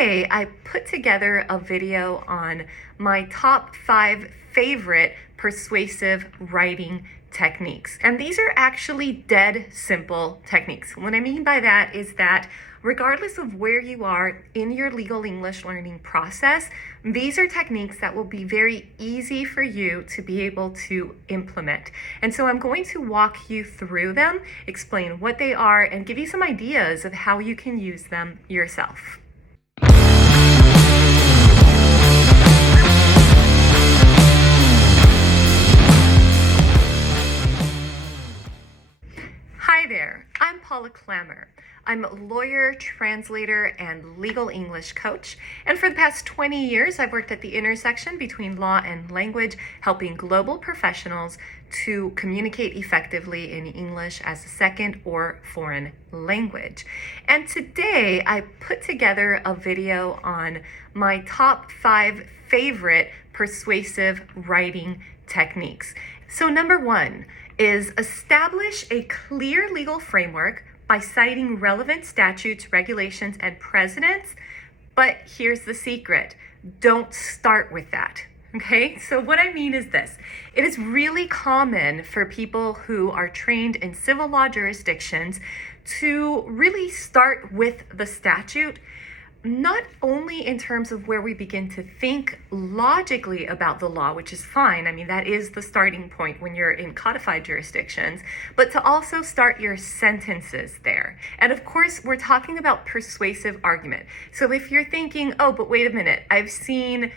today I put together a video on my top 5 favorite persuasive writing techniques. And these are actually dead simple techniques. What I mean by that is that regardless of where you are in your legal English learning process, these are techniques that will be very easy for you to be able to implement. And so I'm going to walk you through them, explain what they are, and give you some ideas of how you can use them yourself. Hi there, I'm Paula Klammer. I'm a lawyer, translator, and legal English coach. And for the past 20 years, I've worked at the intersection between law and language, helping global professionals to communicate effectively in English as a second or foreign language. And today, I put together a video on my top 5 favorite persuasive writing techniques. So number 1 is establish a clear legal framework by citing relevant statutes, regulations, and precedents. But here's the secret. Don't start with that. Okay, so what I mean is this. It is really common for people who are trained in civil law jurisdictions to really start with the statute, not only in terms of where we begin to think logically about the law, which is fine. I mean, that is the starting point when you're in codified jurisdictions, but to also start your sentences there. And of course, we're talking about persuasive argument. So if you're thinking, oh, but wait a minute, I've seen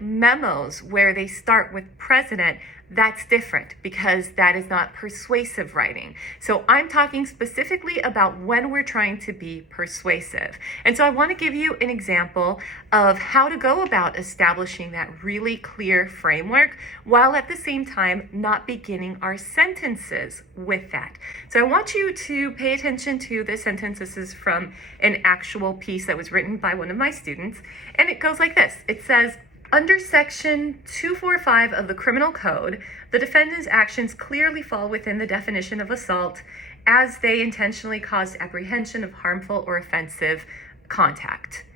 memos where they start with president, that's different because that is not persuasive writing. So I'm talking specifically about when we're trying to be persuasive. And so I want to give you an example of how to go about establishing that really clear framework while at the same time not beginning our sentences with that. So I want you to pay attention to this sentence. This is from an actual piece that was written by one of my students. And it goes like this. It says, under Section 245 of the Criminal Code, the defendant's actions clearly fall within the definition of assault as they intentionally caused apprehension of harmful or offensive contact.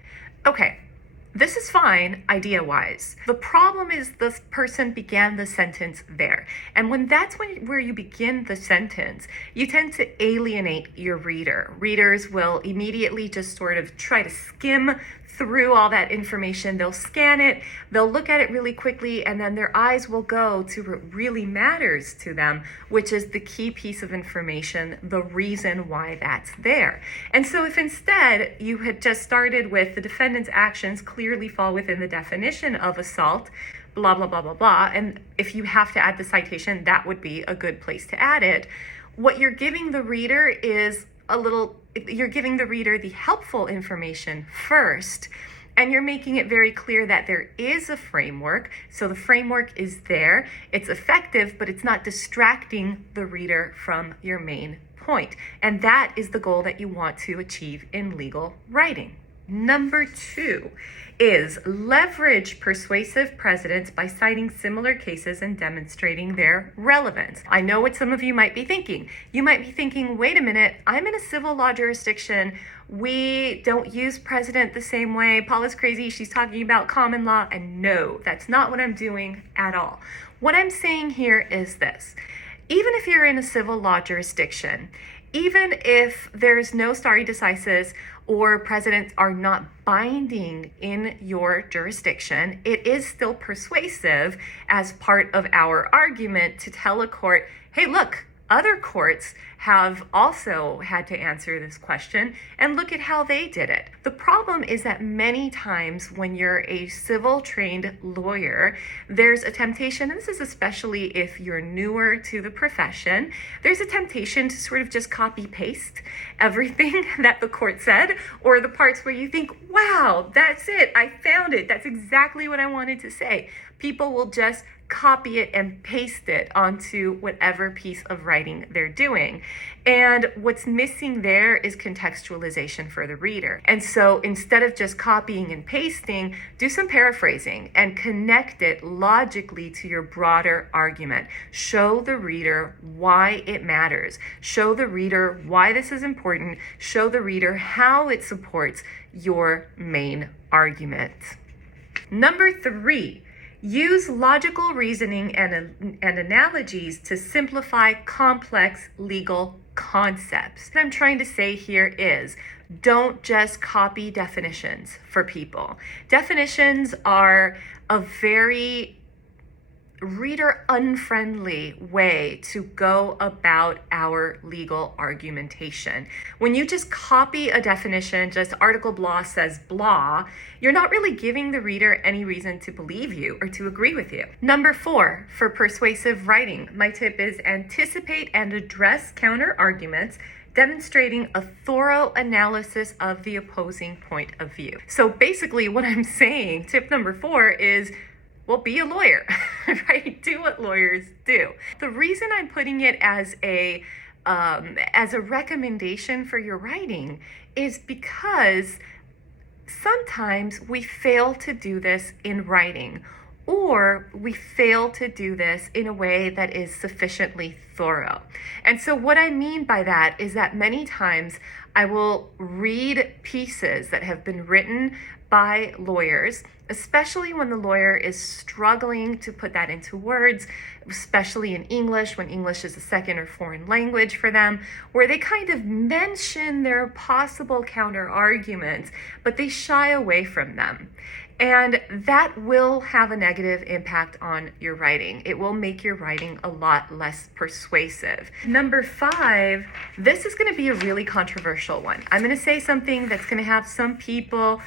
Okay, this is fine idea-wise. The problem is the person began the sentence there. And when that's where you begin the sentence, you tend to alienate your reader. Readers will immediately just sort of try to skim through all that information. They'll scan it, they'll look at it really quickly, and then their eyes will go to what really matters to them, which is the key piece of information, the reason why that's there. And so if instead you had just started with the defendant's actions clearly fall within the definition of assault, blah, blah, blah, blah, blah, and if you have to add the citation, that would be a good place to add it. What you're giving the reader is you're giving the reader the helpful information first, and you're making it very clear that there is a framework. So the framework is there, it's effective, but it's not distracting the reader from your main point. And that is the goal that you want to achieve in legal writing. Number 2 is leverage persuasive precedents by citing similar cases and demonstrating their relevance. I know what some of you might be thinking. You might be thinking, wait a minute, I'm in a civil law jurisdiction. We don't use precedent the same way. Paula's crazy. She's talking about common law. And no, that's not what I'm doing at all. What I'm saying here is this. Even if you're in a civil law jurisdiction, even if there's no stare decisis or precedents are not binding in your jurisdiction, it is still persuasive as part of our argument to tell a court, hey, look, other courts have also had to answer this question, and look at how they did it. The problem is that many times when you're a civil trained lawyer, there's a temptation, and this is especially if you're newer to the profession, there's a temptation to sort of just copy paste everything that the court said, or the parts where you think, wow, that's it, I found it, that's exactly what I wanted to say. People will just copy it and paste it onto whatever piece of writing they're doing. And what's missing there is contextualization for the reader. And so instead of just copying and pasting, do some paraphrasing and connect it logically to your broader argument. Show the reader why it matters. Show the reader why this is important. Show the reader how it supports your main argument. Number 3, use logical reasoning and analogies to simplify complex legal concepts. What I'm trying to say here is, don't just copy definitions for people. Definitions are a very reader unfriendly way to go about our legal argumentation. When you just copy a definition, just article blah says blah, you're not really giving the reader any reason to believe you or to agree with you. Number 4, for persuasive writing, my tip is anticipate and address counter arguments, demonstrating a thorough analysis of the opposing point of view. So basically what I'm saying, tip number 4 is, well, be a lawyer, right? Do what lawyers do. The reason I'm putting it as a recommendation for your writing is because sometimes we fail to do this in writing, or we fail to do this in a way that is sufficiently thorough. And so what I mean by that is that many times I will read pieces that have been written by lawyers, especially when the lawyer is struggling to put that into words, especially in English, when English is a second or foreign language for them, where they kind of mention their possible counter arguments, but they shy away from them. And that will have a negative impact on your writing. It will make your writing a lot less persuasive. Number 5, this is going to be a really controversial one. I'm going to say something that's going to have some people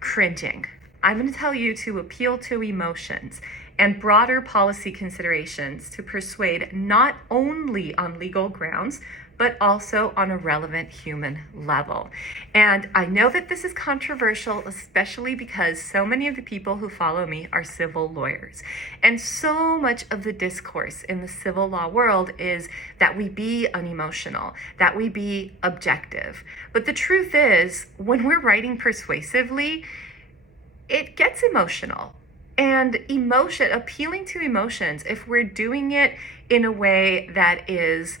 cringing. I'm going to tell you to appeal to emotions and broader policy considerations to persuade not only on legal grounds, but also on a relevant human level. And I know that this is controversial, especially because so many of the people who follow me are civil lawyers. And so much of the discourse in the civil law world is that we be unemotional, that we be objective. But the truth is, when we're writing persuasively, it gets emotional. And appealing to emotions, if we're doing it in a way that is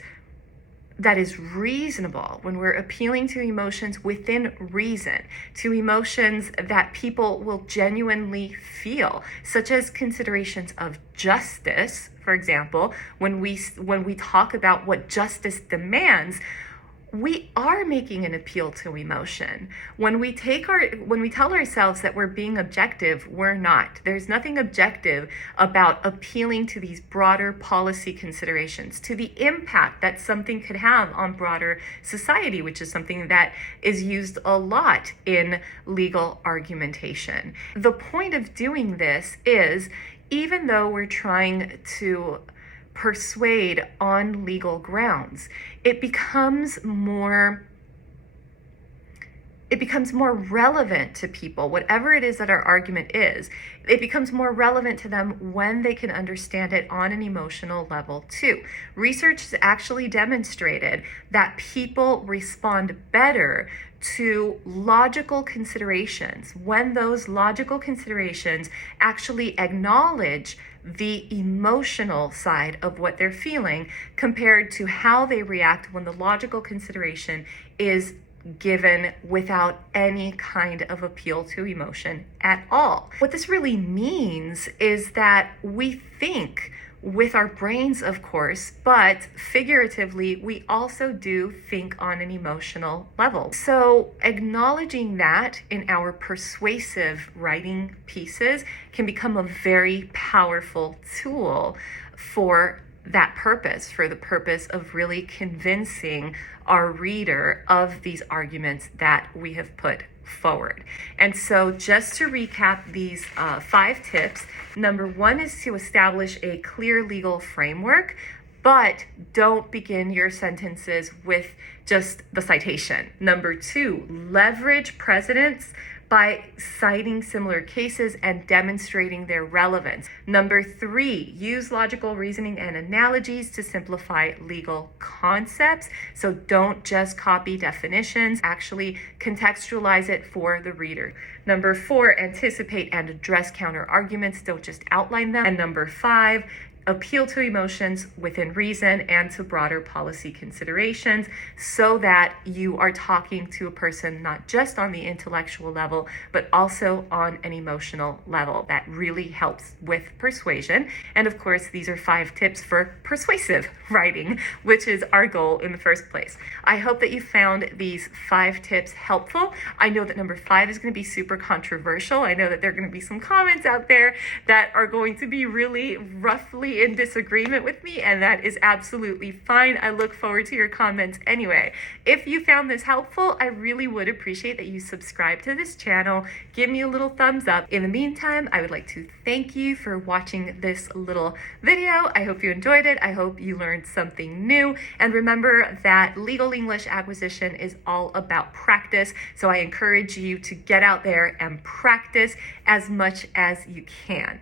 reasonable, when we're appealing to emotions within reason, to emotions that people will genuinely feel, such as considerations of justice, for example, when we talk about what justice demands, we are making an appeal to emotion. When we tell ourselves that we're being objective, we're not. There's nothing objective about appealing to these broader policy considerations, to the impact that something could have on broader society, which is something that is used a lot in legal argumentation. The point of doing this is, even though we're trying to persuade on legal grounds, it becomes more relevant to people, whatever it is that our argument is. It becomes more relevant to them when they can understand it on an emotional level too. Research has actually demonstrated that people respond better to logical considerations when those logical considerations actually acknowledge the emotional side of what they're feeling, compared to how they react when the logical consideration is given without any kind of appeal to emotion at all. What this really means is that we think with our brains, of course, but figuratively, we also do think on an emotional level. So acknowledging that in our persuasive writing pieces can become a very powerful tool for that purpose, for the purpose of really convincing our reader of these arguments that we have put forward. And so just to recap these 5 tips, number 1 is to establish a clear legal framework, but don't begin your sentences with just the citation. Number 2, leverage precedents by citing similar cases and demonstrating their relevance. Number 3, use logical reasoning and analogies to simplify legal concepts. So don't just copy definitions, actually contextualize it for the reader. Number 4, anticipate and address counter arguments, don't just outline them. And number 5, appeal to emotions within reason and to broader policy considerations so that you are talking to a person not just on the intellectual level, but also on an emotional level. That really helps with persuasion. And of course, these are 5 tips for persuasive writing, which is our goal in the first place. I hope that you found these 5 tips helpful. I know that number 5 is going to be super controversial. I know that there are going to be some comments out there that are going to be really roughly in disagreement with me, and that is absolutely fine. I look forward to your comments anyway. If you found this helpful, I really would appreciate that you subscribe to this channel, give me a little thumbs up. In the meantime, I would like to thank you for watching this little video. I hope you enjoyed it. I hope you learned something new. And remember that legal English acquisition is all about practice. So I encourage you to get out there and practice as much as you can.